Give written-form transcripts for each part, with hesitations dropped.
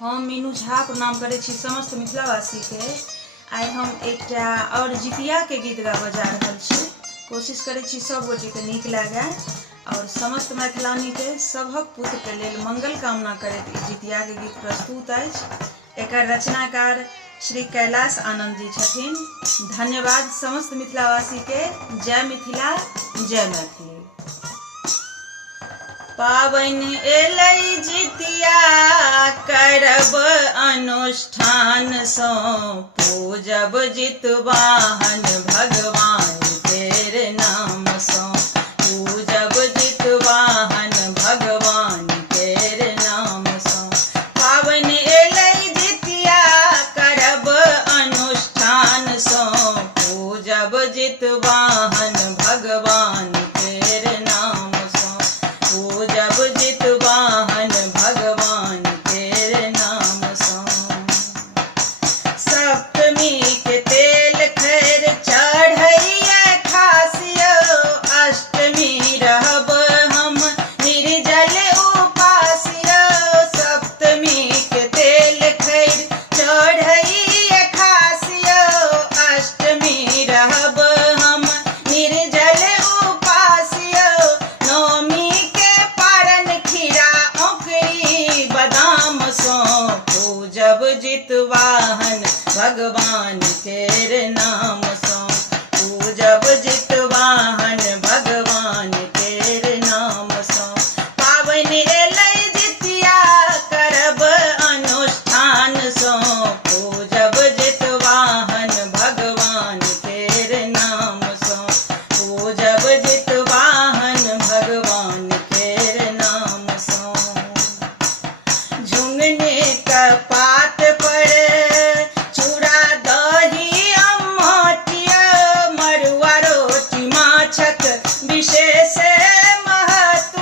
हम मीनू झा प्रणाम करै छी समस्त मिथिलावासी के। आइ हम एकटा और जितिया के गीत गाबऽ जा रहल छी। कोशिश करै छी सब गोटे के नीक लागे और समस्त मैथिलानी के सभक पुत्र के लेल मंगल कामना करैत ई जितिया के गीत प्रस्तुत अछि। एकर रचनाकार श्री कैलाश आनंद जी छथिन। धन्यवाद समस्त मिथिलावासी के। जय मिथिला, जय मैथिली। पाबन एलै जितिया करब अनुष्ठान सो, पूजब जितवाहन भगवान तेरे नाम सो, पूजब जितवाहन भगवान तेरे नाम सो। पाबन एलै जितिया करब अनुष्ठान सो, पूजब जितवाहन भगवान तेरे नाम सो, पूजब जितवाहन भगवान तेरे नाम सो। सप्तमी के तेल खैर चढ़ैया खासियो, अष्टमी रहब हम निर्जल उपासियो। सप्तमी के तेल खैर चढ़ैया खासियो, अष्टमी रहब हम निर्जल उपासियो। नवमी के पारन खीरा औंकरी बादाम सो, पूजब जितवाहन भगवान तेरे नाम सो, पूजब जितवाहन भगवान तेरे नाम सो। पाबन एलै जितिया करब अनुष्ठान सो, पूजब जितवाहन भगवान तेरे नाम सो, पूजब जितवाहन भगवान तेरे नाम सो। झुंगनी का पात पर चूड़ा दही अम्मटिया, मड़ुआ रोटी माछक विशेष महत्व।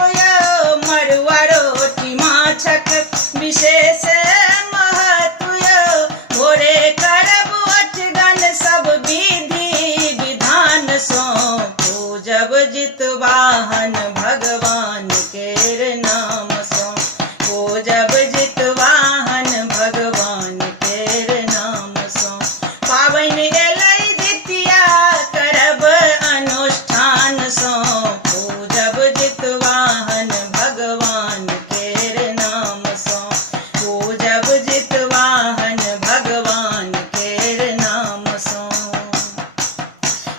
मड़ुआ रोटी माछक विशेष महत्व। भोरे करब अठगन सब विधि विधान सो, पूजब जितवाहन भगवान केर नाम सो, पूजब जितवाहन भगवान केर नाम सो। पाबन एलै जितिया करब अनुष्ठान सो, पूजब जितवाहन भगवान केर नाम सो, पूजब जितवाहन भगवान केर नाम सो।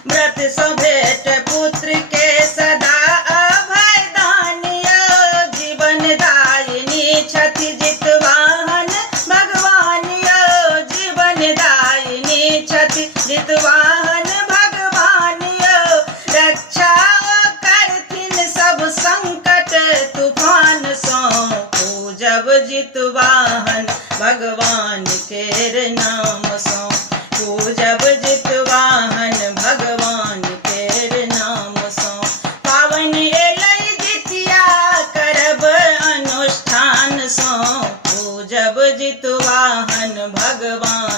व्रत सो भेट पुत्र के सदा अभय दानियो, जीवन दायिनी छथि जितवाहन भगवान यो। जीवन दायिनी छथि जितवाहन भगवान यो। रक्षा करथिन सब संकट तूफान सो, पूजब जितवाहन भगवान केर नाम सो, पूजब जितवाहन भगवान केर नाम सो। पाबन एलै जितिया करब अनुष्ठान सो, पूजब जितवाहन भगवान